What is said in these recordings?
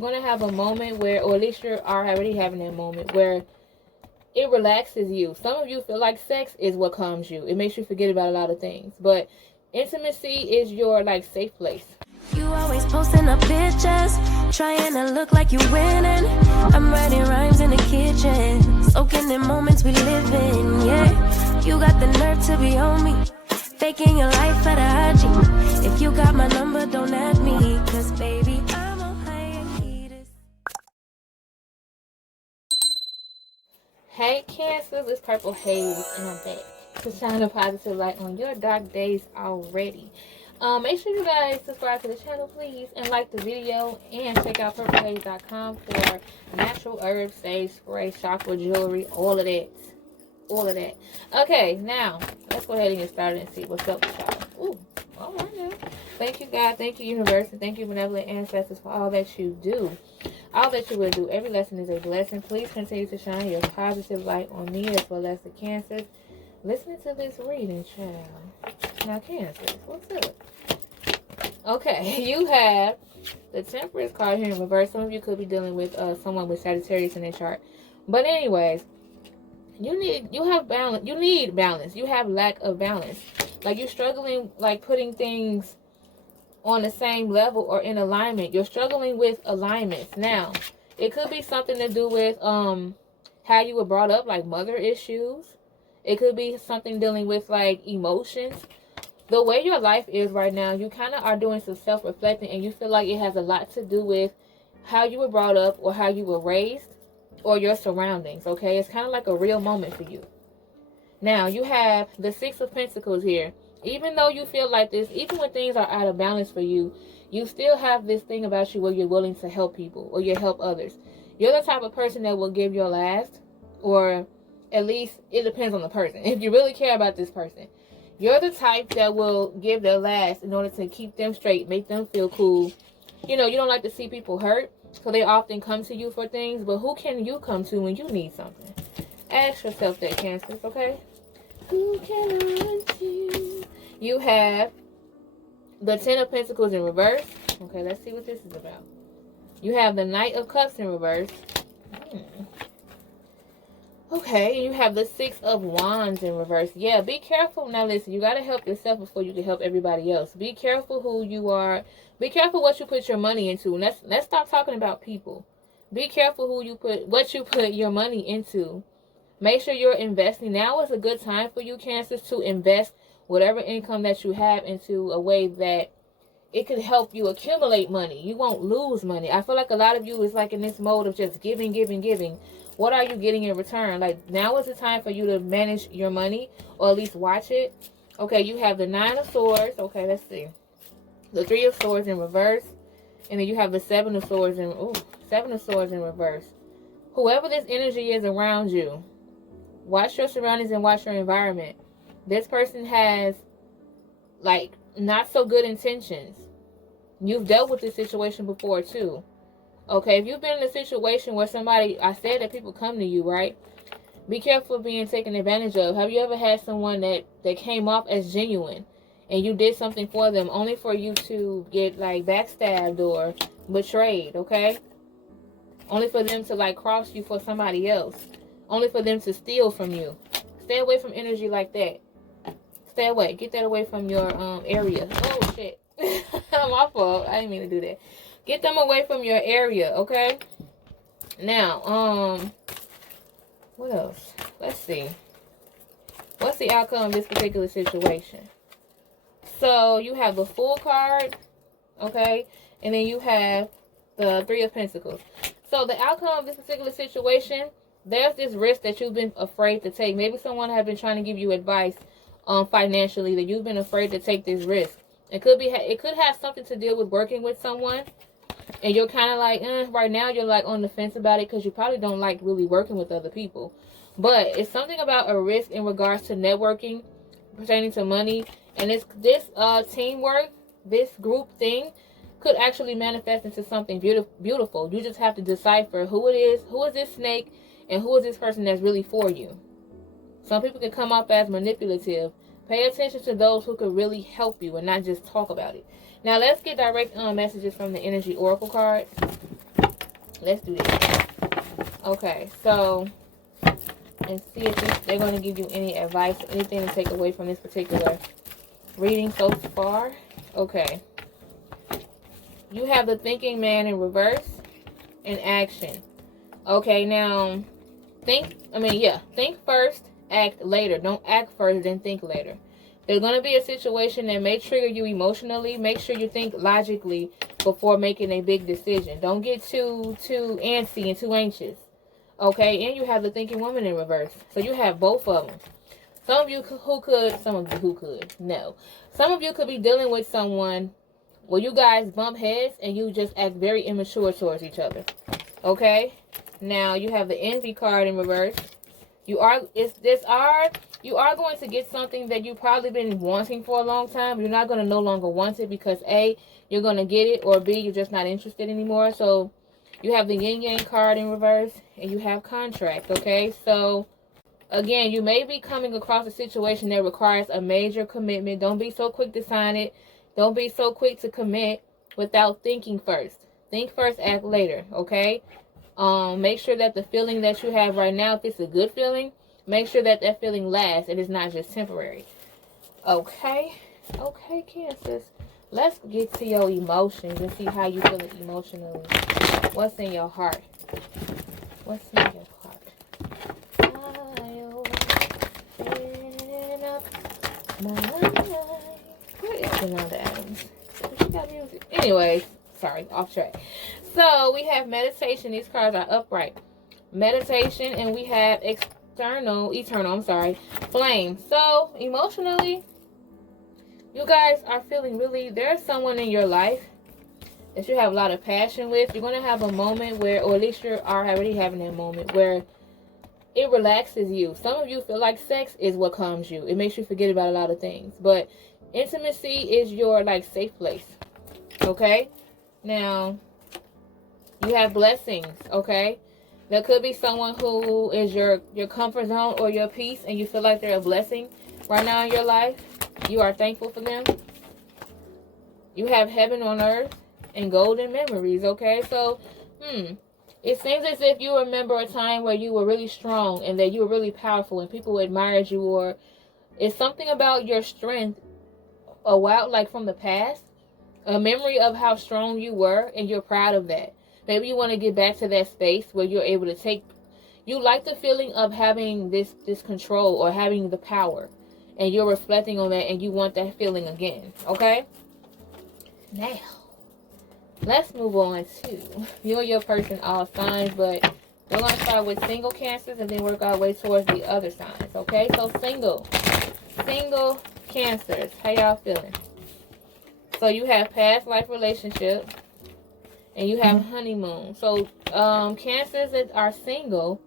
You're going to have a moment where, or at least you are already having that moment where it relaxes you. Some of you feel like sex is what calms you. It makes you forget about a lot of things. But intimacy is your like safe place. You always posting up pictures, trying to look like you winning. I'm writing rhymes in the kitchen, soaking in moments we live in. Yeah, you got the nerve to be on me, faking your life for the IG. If you got my number, don't add me, cause baby, I'm on hiatus. Hey Cancer, it's Purple Haze, and I'm back to shine a positive light on your dark days already. Make sure you guys subscribe to the channel, please, and like the video, and check out purplehaze.com for natural herbs, sage spray, chakra jewelry, all of that. All of that. Okay, now, let's go ahead and get started and see what's up with y'all. Ooh, all right now. Thank you, God. Thank you, universe, and thank you, benevolent ancestors, for all that you do. All that you will do. Every lesson is a blessing. Please continue to shine your positive light on me as well as the Cancers. Listening to this reading, child. Now, Cancers, what's up? Okay, you have the Temperance card here in reverse. Some of you could be dealing with someone with Sagittarius in their chart. But anyways, you need balance. You have lack of balance. Like you're struggling, like putting things on the same level or in alignment. You're struggling with alignments. Now, it could be something to do with how you were brought up, like mother issues. It could be something dealing with like emotions. The way your life is right now, you kind of are doing some self-reflecting, and you feel like it has a lot to do with how you were brought up or how you were raised or your surroundings, okay? It's kind of like a real moment for you. Now, you have the Six of Pentacles here. Even though you feel like this, even when things are out of balance for you, you still have this thing about you where you're willing to help people or you help others. You're the type of person that will give your last, or at least it depends on the person. If you really care about this person, you're the type that will give their last in order to keep them straight, make them feel cool. You know, you don't like to see people hurt, so they often come to you for things, but who can you come to when you need something? Ask yourself that, Cancers, okay? Who can I run to? You have the Ten of Pentacles in reverse. Okay, let's see what this is about. You have the Knight of Cups in reverse. Okay, you have the Six of Wands in reverse. Yeah, be careful. Now listen, you got to help yourself before you can help everybody else. Be careful who you are. Be careful what you put your money into. Let's stop talking about people. Be careful what you put your money into. Make sure you're investing. Now is a good time for you, Cancers, to invest whatever income that you have into a way that it could help you accumulate money. You won't lose money. I feel like a lot of you is like in this mode of just giving, giving, giving. What are you getting in return? Like, now is the time for you to manage your money, or at least watch it. Okay, you have the Nine of Swords. Okay, let's see. The Three of Swords in reverse. And then you have the Seven of Swords in reverse. Whoever this energy is around you, watch your surroundings and watch your environment. This person has, like, not so good intentions. You've dealt with this situation before, too. Okay, if you've been in a situation where I said that people come to you, right? Be careful of being taken advantage of. Have you ever had someone that came off as genuine, and you did something for them only for you to get, like, backstabbed or betrayed, okay? Only for them to, like, cross you for somebody else. Only for them to steal from you. Stay away from energy like that. Stay away. Get that away from your area. Oh, shit. My fault. I didn't mean to do that. Get them away from your area, okay? Now, what else? Let's see. What's the outcome of this particular situation? So, you have the Fool card, okay? And then you have the Three of Pentacles. So, the outcome of this particular situation, there's this risk that you've been afraid to take. Maybe someone has been trying to give you advice financially, that you've been afraid to take this risk. It could have something to do with working with someone, and you're kind of like, right now you're like on the fence about it because you probably don't like really working with other people. But it's something about a risk in regards to networking pertaining to money, and this teamwork, this group thing could actually manifest into something beautiful. You just have to decipher who it is, who is this snake, and who is this person that's really for you. Some people can come off as manipulative. Pay attention to those who could really help you and not just talk about it. Now, let's get direct messages from the Energy Oracle card. Let's do this. Okay, so, and see if they're going to give you any advice, anything to take away from this particular reading so far. Okay. You have the thinking man in reverse and action. Okay, now, think first, act later. Don't act first, then think later. There's going to be a situation that may trigger you emotionally. Make sure you think logically before making a big decision. Don't get too antsy and too anxious. Okay, and you have the thinking woman in reverse. So you have both of them. Some of you could be dealing with someone where you guys bump heads and you just act very immature towards each other. Okay? Now you have the envy card in reverse. You are going to get something that you've probably been wanting for a long time. You're not going to no longer want it because A, you're going to get it, or B, you're just not interested anymore. So you have the yin yang card in reverse and you have contract. Okay? So again, you may be coming across a situation that requires a major commitment. Don't be so quick to sign it. Don't be so quick to commit without thinking first. Think first, act later, okay? Make sure that the feeling that you have right now, if it's a good feeling, make sure that that feeling lasts and it's not just temporary. Okay? Okay, Cancers. Let's get to your emotions and see how you feeling emotionally. What's in your heart? What's in your heart? Where is Yolanda Adams? She got music. Anyways, sorry, off track. So we have meditation. These cards are upright. Meditation, and we have eternal, flame. So emotionally, you guys are feeling really, there's someone in your life that you have a lot of passion with. You're going to have a moment where, or at least you are already having that moment where it relaxes you. Some of you feel like sex is what calms you. It makes you forget about a lot of things. But intimacy is your safe place. Okay? Now, you have blessings. Okay? There could be someone who is your comfort zone or your peace, and you feel like they're a blessing right now in your life. You are thankful for them. You have heaven on earth and golden memories. Okay? So, it seems as if you remember a time where you were really strong and that you were really powerful and people admired you, or it's something about your strength a while, from the past, a memory of how strong you were, and you're proud of that. Maybe you want to get back to that space where you're able to you like the feeling of having this control or having the power, and you're reflecting on that and you want that feeling again. Okay? Now, let's move on to you and your person, all signs, but we're going to start with single Cancers and then work our way towards the other signs. Okay? So single Cancers, how y'all feeling? So you have past life relationship and you have honeymoon. So Cancers that are single,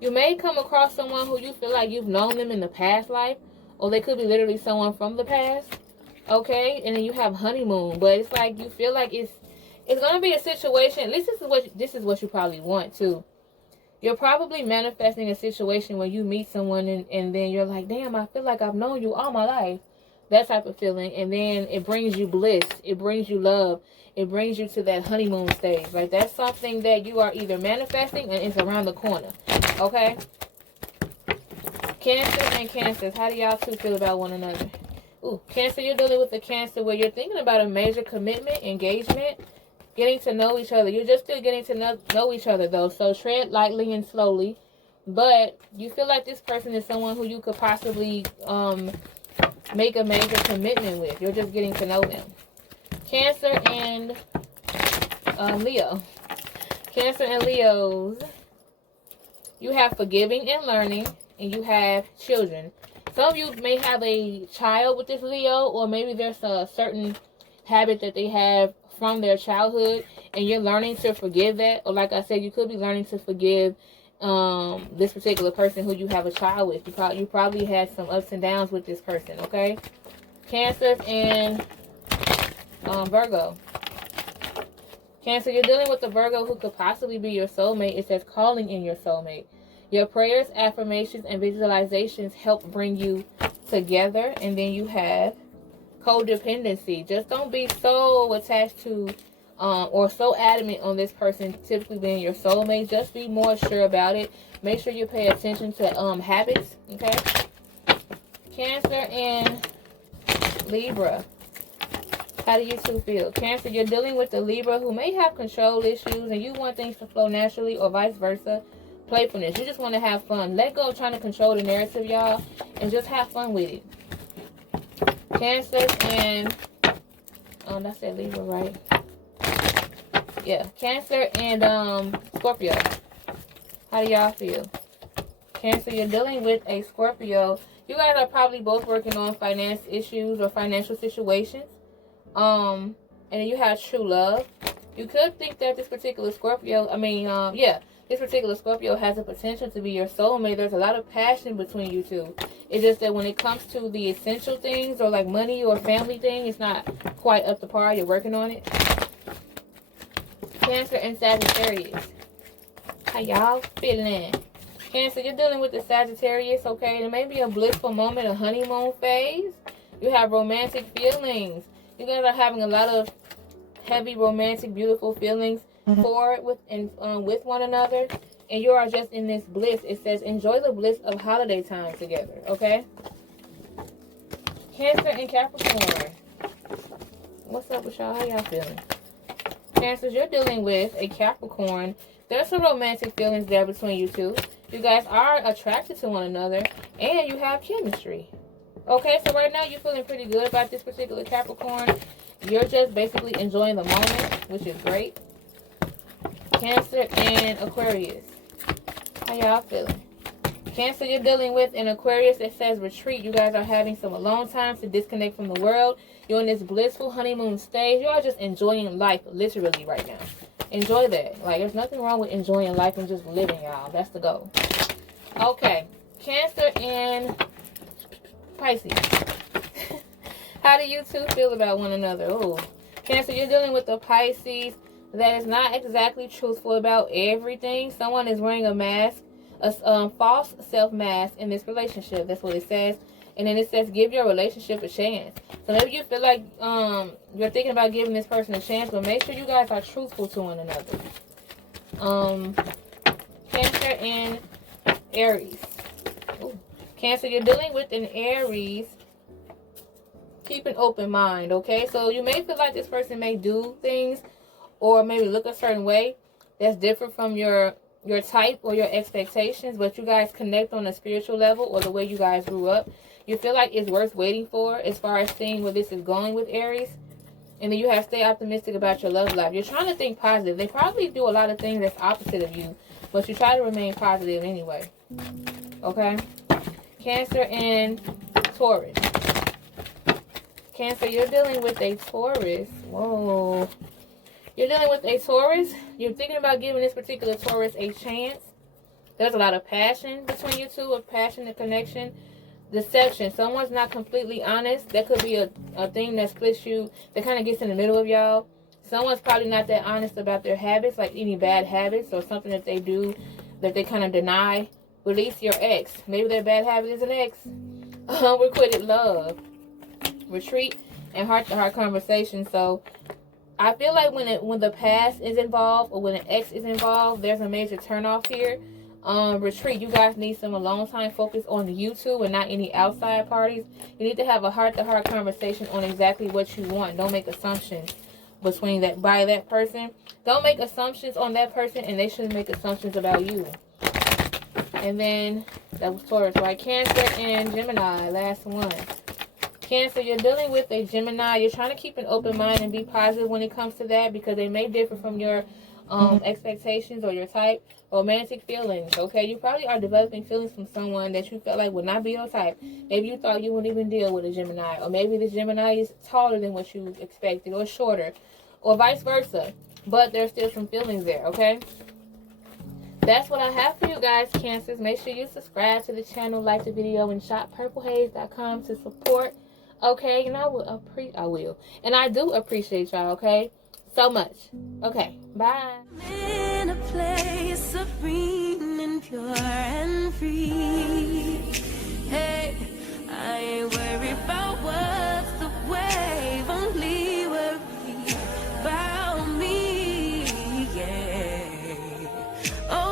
you may come across someone who you feel like you've known them in the past life, or they could be literally someone from the past. Okay? And then you have honeymoon, but it's like you feel like it's going to be a situation, at least this is what you probably want too. You're probably manifesting a situation where you meet someone and then you're like, damn, I feel like I've known you all my life. That type of feeling. And then it brings you bliss. It brings you love. It brings you to that honeymoon stage. That's something that you are either manifesting and it's around the corner. Okay? Cancers and Cancers, how do y'all two feel about one another? Ooh, Cancer, you're dealing with a Cancer where you're thinking about a major commitment, engagement, getting to know each other. You're just still getting to know each other, though. So tread lightly and slowly. But you feel like this person is someone who you could possibly make a major commitment with. You're just getting to know them. Cancer and Leo. Cancer and Leos. You have forgiving and learning. And you have children. Some of you may have a child with this Leo. Or maybe there's a certain habit that they have from their childhood, and you're learning to forgive that. Or like I said, you could be learning to forgive this particular person who you have a child with. You probably had some ups and downs with this person. Okay? Cancer and Virgo. Cancer, you're dealing with a Virgo who could possibly be your soulmate. It says calling in your soulmate. Your prayers, affirmations, and visualizations help bring you together. And then you have codependency. Just don't be so attached to or so adamant on this person typically being your soulmate. Just be more sure about it. Make sure you pay attention to habits, okay? Cancer and Libra. How do you two feel? Cancer, you're dealing with the Libra who may have control issues and you want things to flow naturally, or vice versa. Playfulness. You just want to have fun. Let go of trying to control the narrative, y'all, and just have fun with it. Cancer and that's that Libra, right? Yeah, Cancer and Scorpio. How do y'all feel? Cancer, you're dealing with a Scorpio. You guys are probably both working on finance issues or financial situations. And then you have true love. You could think that this particular Scorpio, this particular Scorpio has the potential to be your soulmate. There's a lot of passion between you two. It's just that when it comes to the essential things or like money or family thing, it's not quite up to par. You're working on it. Cancer and Sagittarius. How y'all feeling? Cancer, you're dealing with the Sagittarius, okay? There may be a blissful moment, a honeymoon phase. You have romantic feelings. You guys are having a lot of heavy, romantic, beautiful feelings with one another. And you are just in this bliss. It says, enjoy the bliss of holiday time together, okay? Cancer and Capricorn. What's up with y'all? How y'all feeling? Cancers, you're dealing with a Capricorn. There's some romantic feelings there between you two. You guys are attracted to one another. And you have chemistry. Okay, so right now you're feeling pretty good about this particular Capricorn. You're just basically enjoying the moment, which is great. Cancer and Aquarius. How y'all feeling? Cancer, you're dealing with an Aquarius that says retreat. You guys are having some alone time to disconnect from the world. You're in this blissful honeymoon stage. You are just enjoying life literally right now. Enjoy that. Like, there's nothing wrong with enjoying life and just living, y'all. That's the goal. Okay. Cancer and Pisces. How do you two feel about one another? Oh, Cancer, you're dealing with a Pisces that is not exactly truthful about everything. Someone is wearing a mask, a false self-mask in this relationship. That's what it says. And then it says, give your relationship a chance. So maybe you feel like you're thinking about giving this person a chance, but make sure you guys are truthful to one another. Cancer and Aries. Ooh. Cancer, you're dealing with an Aries. Keep an open mind, okay? So you may feel like this person may do things or maybe look a certain way that's different from your type or your expectations, but you guys connect on a spiritual level or the way you guys grew up. You feel like it's worth waiting for as far as seeing where this is going with Aries. And then you have to stay optimistic about your love life. You're trying to think positive. They probably do a lot of things that's opposite of you, but you try to remain positive anyway. Okay? Cancer and Taurus. Cancer, you're dealing with a Taurus. Whoa. You're dealing with a Taurus. You're thinking about giving this particular Taurus a chance. There's a lot of passion between you two, a passionate connection. Deception. Someone's not completely honest. That could be a thing that splits you, that kind of gets in the middle of y'all. Someone's probably not that honest about their habits, like any bad habits or something that they do that they kind of deny. Release your ex. Maybe their bad habit is an ex. Requited love. Retreat and heart-to-heart conversation. So I feel like when the past is involved or when an ex is involved, there's a major turnoff here. Retreat. You guys need some alone time. Focus on you two and not any outside parties. You need to have a heart-to-heart conversation on exactly what you want. Don't make assumptions by that person. Don't make assumptions on that person, and they shouldn't make assumptions about you. And then that was Taurus, right? Cancer and Gemini. Last one. Cancer, you're dealing with a Gemini. You're trying to keep an open mind and be positive when it comes to that, because they may differ from your expectations or your type. Romantic feelings, okay? You probably are developing feelings from someone that you felt like would not be your type. Maybe you thought you wouldn't even deal with a Gemini, or maybe this Gemini is taller than what you expected, or shorter, or vice versa. But there's still some feelings there, okay? That's what I have for you guys, Cancers. Make sure you subscribe to the channel, like the video, and shop purplehaze.com to support. Okay, and I will. And I do appreciate y'all, okay? So much. Okay, bye. In a place serene and pure and free. Hey, I ain't worried about what's the wave, only worry about me. Oh,